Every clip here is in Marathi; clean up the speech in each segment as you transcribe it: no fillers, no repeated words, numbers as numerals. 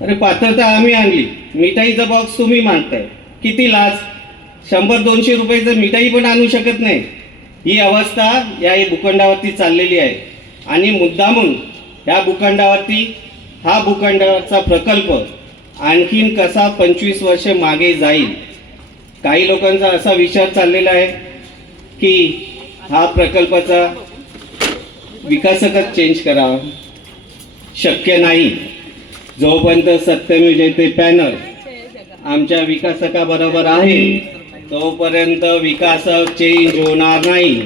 अरे पात्रता आम्ही आणली, मिठाईचा बॉक्स तुम्ही मागताय, किती लाज. 100-200 रुपयाचं मिठाई पण आणू शकत नाही. ही अवस्था या भूखंडावरती चाललेली आहे. आणि मुद्दामून ह्या भूखंडावरती हा भूखंडावरचा प्रकल्प आणखीन कसा 25 वर्ष मागे जाईल. काही लोकांचा असा विचार चाललेला आहे की हा प्रकल्पाचा विकासकच चेंज करावा. शक्य नाही. जोपर्यंत सत्यमेव जयते पॅनल आमच्या विकासकाबरोबर आहे तोपर्यंत विकासक चेंज होणार नाही.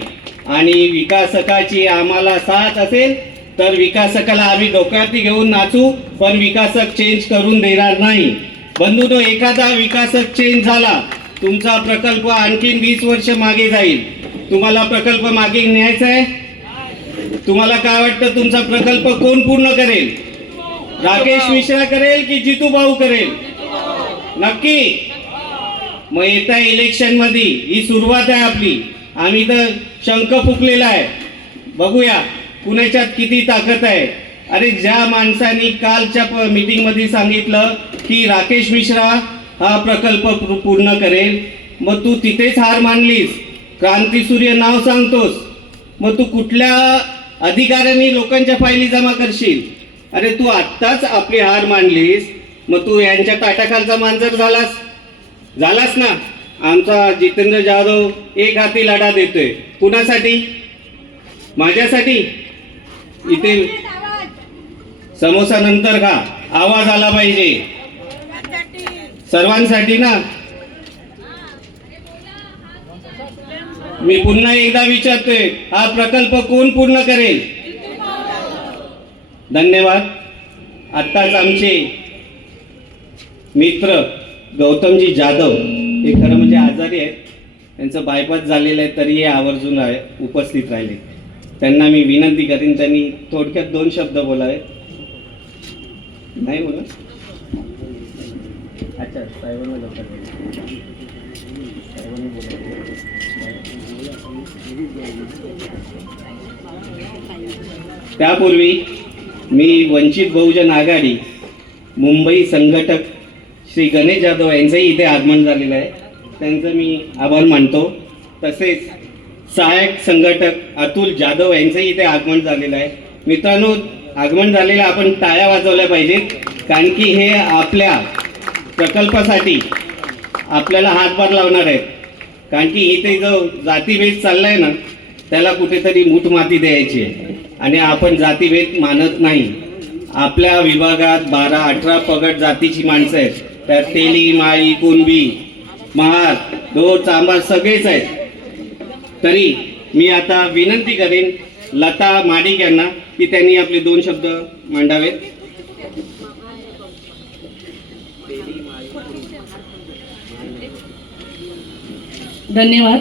आणि विकासकाची आम्हाला साथ असेल तर विकासकाला आम्ही डोक्यावरती घेऊन नाचू, पण विकासक चेंज करून देणार नाही. बंधूंनो, एखादा विकासक चेंज झाला तुमचा प्रकल्प आणखीन 20 वर्ष मागे जाईल. तुम्हाला प्रकल्प मागे न्यायचा आहे? तुम्हाला काय वाटतं, तुमचा प्रकल्प कोण पूर्ण करेल? राकेश मिश्रा करेल की जितू भाऊ करेल? नक्की. मग येत्या इलेक्शन मध्ये ही सुरुवात आहे आपली. आम्ही तर शंख फुकलेला आहे, बघूया कुणाच्यात किती ताकद आहे. अरे ज्या माणसांनी कालच्या मीटिंग मध्ये सांगितलं की राकेश मिश्रा हा प्रकल्प पूर्ण करेल, मग तू तिथेच हार मानलीस. क्रांतीसूर्य नाव सांगतोस, मग तू कुठल्या अधिकाऱ्यांनी लोकांच्या फायली जमा करशील? अरे तू आत्ताच आपली हार मानलीस, मग तू यांच्या ताटाखालचा मांजर झालास ना. आमचा जितेंद्र जाधव एक हाती लढा देतोय. कुणासाठी? माझ्यासाठी. इथे समोसा नंतर खा, आवाज आला पाहिजे सर्वांसाठी ना. मी पुन्हा एकदा विचारतोय, हा प्रकल्प कोण पूर्ण करेल? धन्यवाद. आत्ताच आमचे मित्र गौतमजी जाधव हे खरं म्हणजे आजारी आहेत, त्यांचं बायपास झालेलं आहे, तरी हे आवर्जून उपस्थित राहिले. त्यांना मी विनंती करीन त्यांनी थोडक्यात 2 शब्द बोलावे. नाही बोला. अच्छा, साहेबांना लवकर त्यापूर्वी मी वंचित बहुजन आघाडी मुंबई संघटक श्री गणेश जाधव यांचंही इथे आगमन झालेलं आहे, त्यांचं मी आभार मानतो. तसेच सहाय्यक संघटक अतुल जाधव यांचंही इथे आगमन झालेलं आहे. मित्रांनो, आगमन झालेलं आपण टाळ्या वाजवल्या पाहिजेत, कारण की हे आपल्या प्रकल्पासाठी आपल्याला हातभार लावणार आहेत. कारण की इथे जो जातीभेद चाललाय ना, त्याला कुठेतरी मूठ माती द्यायची आहे. आणि आपण जातीभेद मानत नाही. आपल्या विभागात 12-18 पगड जातीची माणसं आहेत. त्यात तेली, माळी, कुणबी, महार, दोर, चांभार सगळेच आहेत. तरी मी आता विनंती करेन लता माडिक यांना की त्यांनी आपले 2 शब्द मांडावेत. धन्यवाद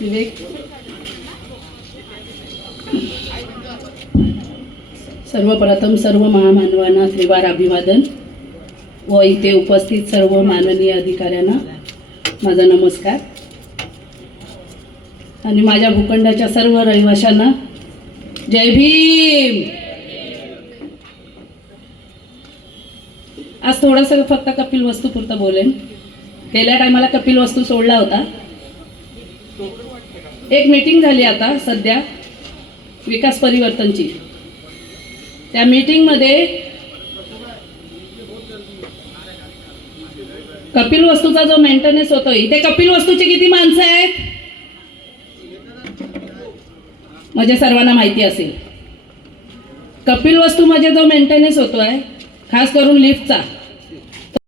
विवेक. सर्वप्रथम सर्व महामानवांना त्रिवार अभिवादन व इथे उपस्थित सर्व माननीय अधिकाऱ्यांना माझा नमस्कार. आणि माझ्या भूखंडाच्या सर्व रहिवाशांना जय भीम. आज थोडंसं फक्त कपिल वस्तू पुरतं बोलेन. गेल्या टायमाला कपिल वस्तू सोडला होता. एक मीटिंग झाली आता सध्या विकास परिवर्तनची. त्या मीटिंगमध्ये कपिल वस्तूचा जो मेंटेनन्स होतोय, इथे कपिल वस्तूची किती माणसं आहेत म्हणजे सर्वांना माहिती असेल. कपिल वस्तू मध्ये जो मेंटेनन्स होतोय खास करून लिफ्टचा,